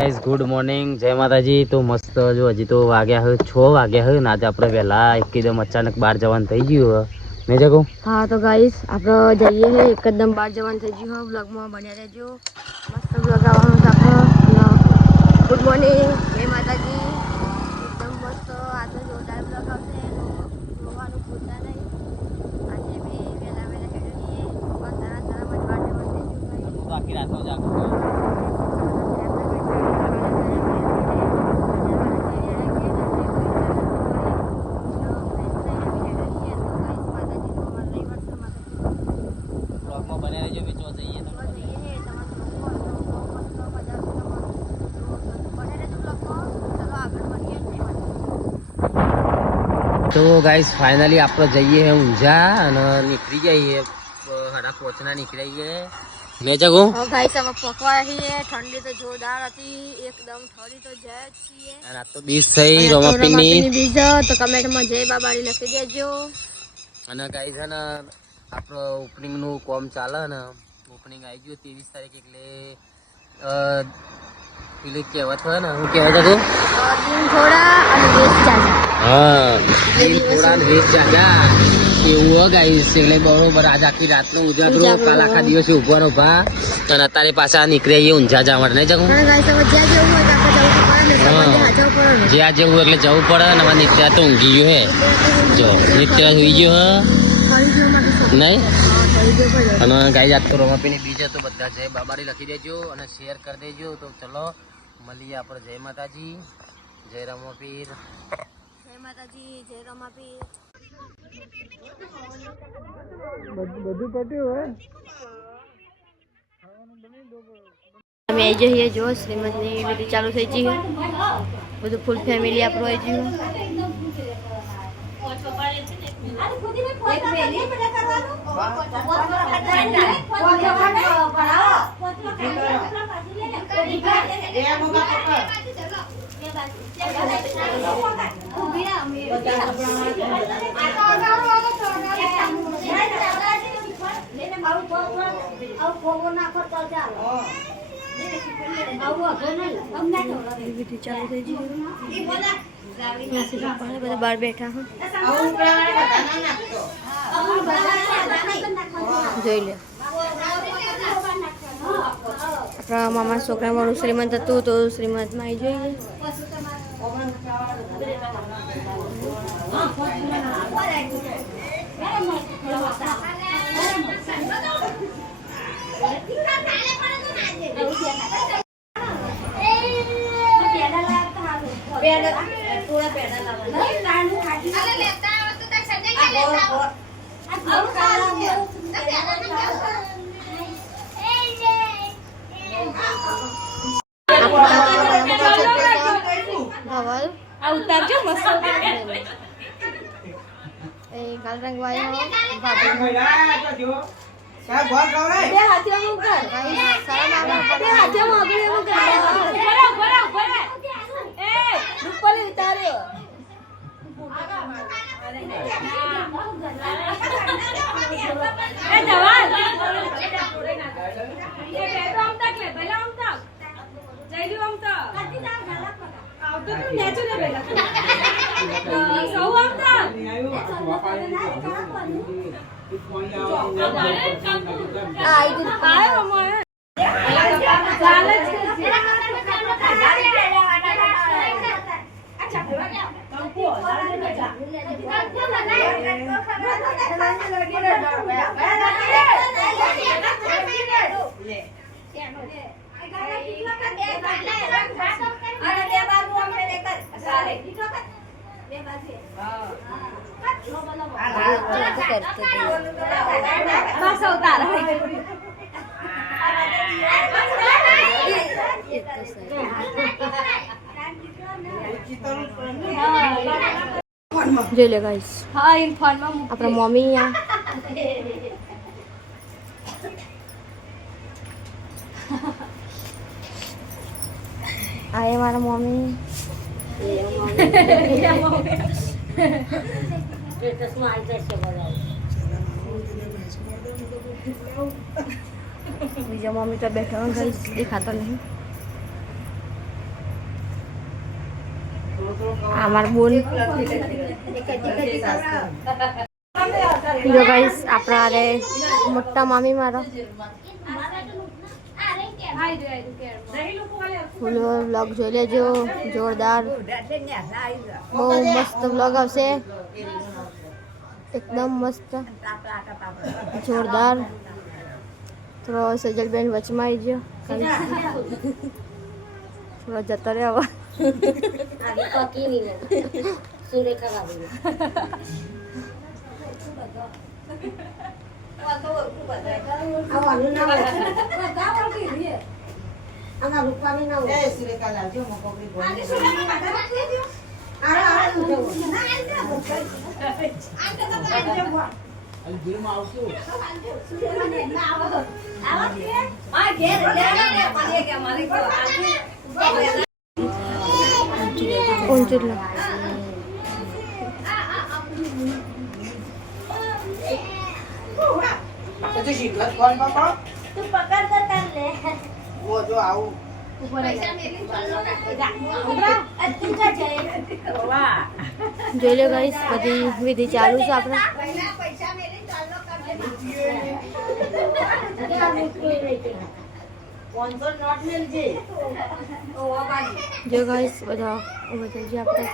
Guys good morning, જય માતાજી। તો મસ્ત જો હજી તો વાગ્યા હોય 6 વાગ્યા હોય ને આજે આપણે વહેલા એકદમ અચાનક બહાર જવાનું થઈ ગયું મેં જગો। હા તો ગાઈસ આપણે જઈએ છે એકદમ બહાર જવાનું થઈ ગયું બ્લોગમાં બન્યા રહેજો, મસ્ત બ્લોગ આવવાનો છે આપણો। ગુડ મોર્નિંગ, જય માતાજી। એકદમ મસ્ત આજે જોરદાર બ્લોગ આવશે, જોવાનું ભૂલતા નહીં। આજે બી વહેલા હેડો જઈએ, સારા સારા બહાર જવાનું થઈ ગયું ભાઈ। આખી રાતનો જાગો तो गाइस फाइनली आप जाइए है ऊंझा અને નીકળી જઈએ હરા પોચના નીકળી ગયે મે જગો। ગાઈસ અમે પકવાયા છીએ, ઠંડી તો જોરદાર હતી, એકદમ ઠરી તો જાય જ છીએ। અને આ તો બીજ થઈ રોમાપીની બીજ તો કમેન્ટમાં જય બાબાડી લખી દેજો। અને ગાઈસ છે ને આપણો ઓપનિંગ નું કોમ ચાલે ને, ઓપનિંગ આવી ગયું 23 તારીખ એટલે પેલી કહેવત હોય ને, હું કહેવાય જગો દિન થોડા અને વેચ જાજા। હા દિન થોડા ને વેચ જાજા એવું હો ગાઈસ। એટલે બરોબર આજ આખી રાતનો ઉજાગરો, કાલ આખા દિવસે ઉભો ભા અને અત્યારે પાછા નીકળીએ ઊંઝા જવા માટે નહીં જગો। જ્યાં જેવું એટલે જવું પડે ને અમારે નિત્યા તો ઊંઘી ગયું હે, જો નિત્યા સુઈ ગયો હે નહીં। અને ગાઈસ આજ તો રોમાપીની બીજ તો બધા જય બાબારી લખી દેજો અને શેર કરી દેજો। તો ચલો મળીએ આપણે। જય માતાજી, જય રમાપીર, જય માતાજી, જય રમાપીર। બધું પટ્યું હોય અમે આવી જઈએ, જો શ્રીમદની વિધિ ચાલુ થઈ ગઈ, બધું ફૂલ ફેમિલી આપણું આવી ગયું। વિધિ ચાલુ થઈ ગઈ, બધા બહાર બેઠા હોય, જોઈ લે। આપણા મામા છોકરા મારું શ્રીમંત હતું તો શ્રીમંતમાં આવી જોઈએ। કાલ રંગ વાયો જોઈ લે ગાઈસ। હા ઇન્ફોર્મમાં આપણા મમ્મી આ મારા મમ્મી બીજા મમ્મી તો બેઠા દેખાતા નહીં। અમારા બોન જો ગાઈસ આપણા રે મોટા મામી મારા ફૂલ વ્લોગ જોઈ લેજો જોરદાર બહુ મસ્ત વ્લોગ આવશે એકદમ મસ્ત જોરદાર થોડો સજલબેન વચમાં આવી ગયો થોડો જતો રહ્યો ઊંચું જોઈ લો ગાઈસ બધી વિધિ ચાલુ છે આપણે જો ગાઈસ બધા ઉભા થઈ ગયા આપણે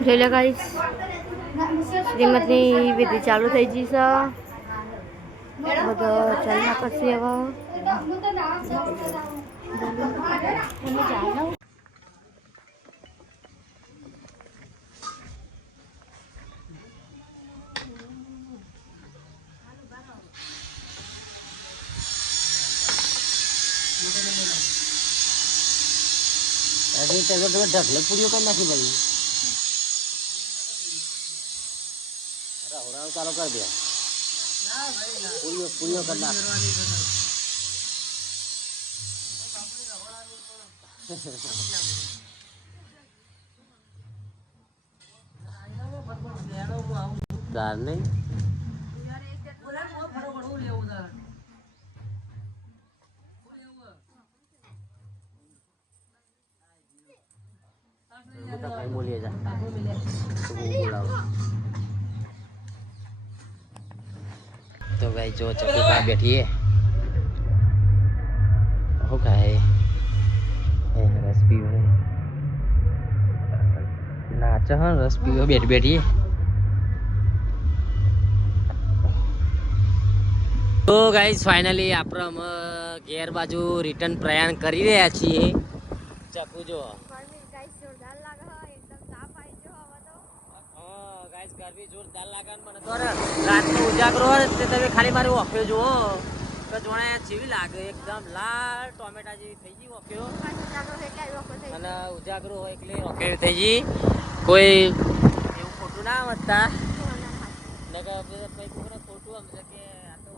જોઈ લો ગાઈસ શ્રીમતની વિધિ ચાલુ થઈ ગઈ છે બધો ચાલના પછી હવે ઢગલે પૂરીઓ કરી નાખી બધી હોરાનું ચાલુ કરી દે પૂરીઓ કરી નાખ દાર નહીં બોલીએ જા तो भाई जो चक्कू का बैठी है हो का है रस पीओ है नाच हाँ रस पीओ बैठी है तो गाइस फाइनली આપણે ઘેર બાજુ રિટર્ન પ્રયાણ કરી રહ્યા છીએ ચક્કુ જો ગરમી જોરદાર લાગે મને તો રાતનો ઉજાગરો તે તમે ખાલી મારું ઓફ્યો જુઓ તો જોણે જેવી લાગે એકદમ લાલ ટોમેટા જેવી થઈ ગઈ ઓફ્યો અને ઉજાગરો હોય એટલે ઓફ્યો થઈ ગઈ કોઈ એવું ખોટું ના વધતા ને કે ખોટું સમજે કે આ તો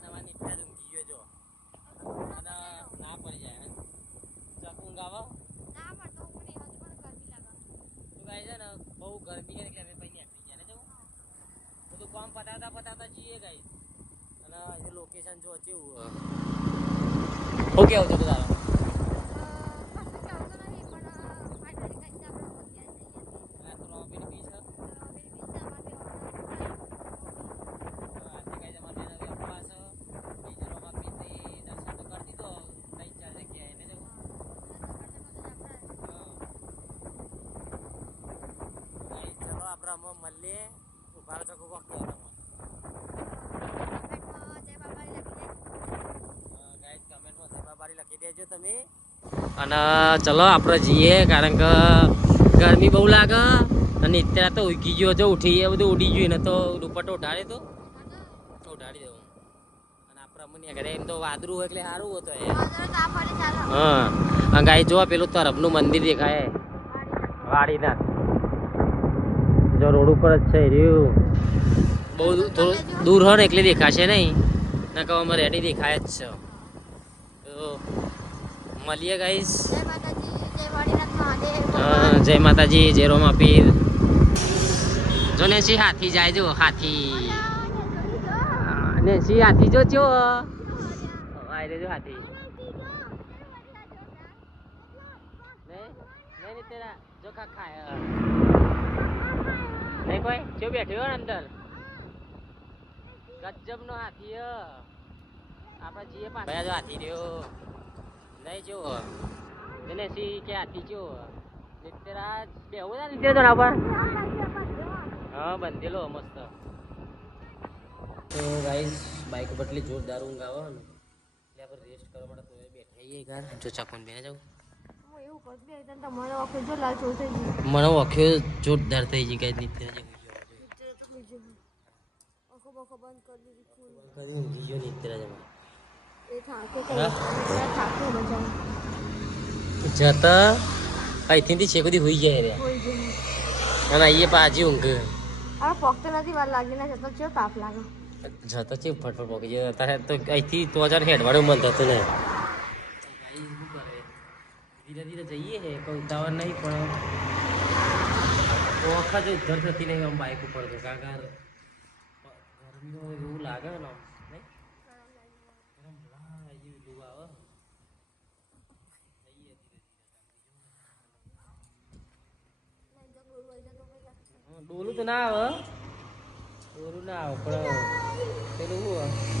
નવાની ઈચ્છા ઊંઘી ગયો જો અને ના પડી જાય ચક ઊંઘ આવે બહુ ગરમી એટલે અમે પછી નીકળી ગયા ને જવું બધું કામ પતાતા જઈએ ગાઈસ અને એ લોકેશન જો કેવું ઓકે આવતો બધા મળીએ ઉભા ચકો કોક ગાઈસ કમેન્ટમાં જય બાબારી લખી દેજો તમે અને ચલો આપણે જઈએ કારણ કે ગરમી બહુ લાગે અને અત્યારે તો ઉગી ગયો જો ઉઠી બધું ઉડી ગયું ને તો દુપટ્ટો ઉઠાડે તો ઉઠાડી દઉં અને આપણે મને ઘરે એમ તો વાદરું હોય એટલે સારું હતું હા ગાઈ જો પેલું તરફનું મંદિર દેખાય વાડીનાથ જો રોડ ઉપર જ છે રહ્યું બહુ થોડું દૂર હોય ને એટલે દેખાશે નહીં ના કહો અમારે રેડી દેખાય જ છે તો મળીએ ગાઈસ જય માતાજી જય રોમા પીર જો ને નેસી હાથી જાય જો હાથી નેસી હાથી જો ચો આય જો હાથી નહીં તેરા જો ખાય નહીં કોઈ જો બેઠ્યો અંદર ગજબ નો હાથી આપણા જીએ પાસે જો હાથી રહ્યો નહીં જો એને સી કે હાથી જો નિત્યરાજ બેહું ના નિત્ય જણા પર હા બંધેલો મસ્ત તો ગાઈસ બાઈક ઉપર એટલી જોરદાર ઊંઘ આવે ને એટલે આપણે રેસ્ટ કરવા માટે તો બેઠા છીએ ઘર જો ચાકોન બેને જાઉં મને ઓખ્યો જોરદાર થઈ ગઈ ગાઈસ નિત્યરાજ ઊંઘી ગયો નિત્યરાજ જતા અહીંથી છે બધી હોઈ જાય રે અને અહીંયા પાછી ઊંઘ પોકતો નથી વાર લાગી ને જતો ચેવો તાપ લાગે જતો છે ફટફટ પોકી જાય અત્યારે તો અહીંથી તો હજાર હેડવાડું મન થતું ને ધીરે ધીરે જઈએ છે કોઈ ઉતાવળ નહીં પણ વખત ધર થતી નહીં આમ બાઇક ઉપર તો કારણ કે ગરમીનો એવું લાગે ને નહીં ડોલું તો ના આવે ડોલું ના આવે પણ પેલું શું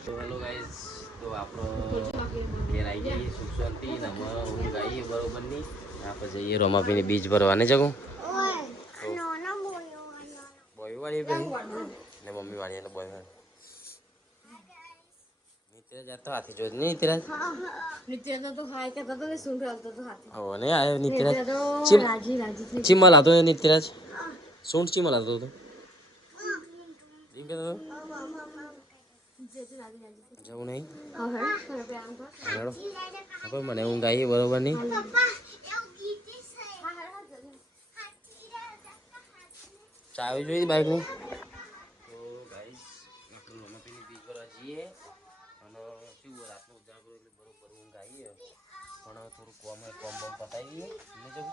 તો હેલો ગાઈઝ તો આપણો ઘેર આવી જઈએ સુખ શાંતિ ને ઊંઘ આવીએ બરોબર ની આપણે જઈએ રોમાપીની બીજ ભરવાને જગું બોય વાળી ને મમ્મી વાળી એને બોય વાળી નિત્ય જતો હાથી જો નહીં નિત્યરાજ નિત્ય તો હાય કે તો સુન રહેતો તો હાથી હો ને આયો નિત્યરાજ રાજી રાજી ચીમા લાતો નિત્યરાજ સૂંઠ ચીમા લાતો તો જવું નહીં હવે મને ઊંઘ આવી બરોબર નહીં ચાવી જોઈ બાઈકની તો ગાઈસ આપણે લોનાપીની બીચ પર જઈએ અને શું રાતનો ઉજાગરો એટલે બરોબર ઊંઘ આવી પણ થોડું કોમ બમ પતાવીએ નહીં જવું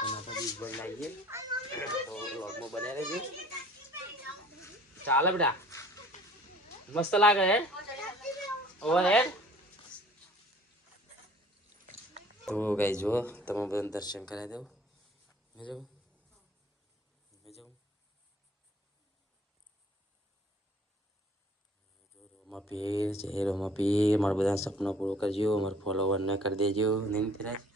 અને આપણે બીચ પર લાવીએ તો વ્લોગમાં બન્યા રહેજો ચાલે બેટા મસ્ત લાગે હે ઓવર હેડ તો ગાઈસ જો તમે બધા દર્શન કરાવી દઉં મેં જાઉં રોમાપી જય રોમાપી મારા બધા સપના પૂરો કરજો મારા ફોલોવર ને કરી દેજો નહીં નિત્યરાજ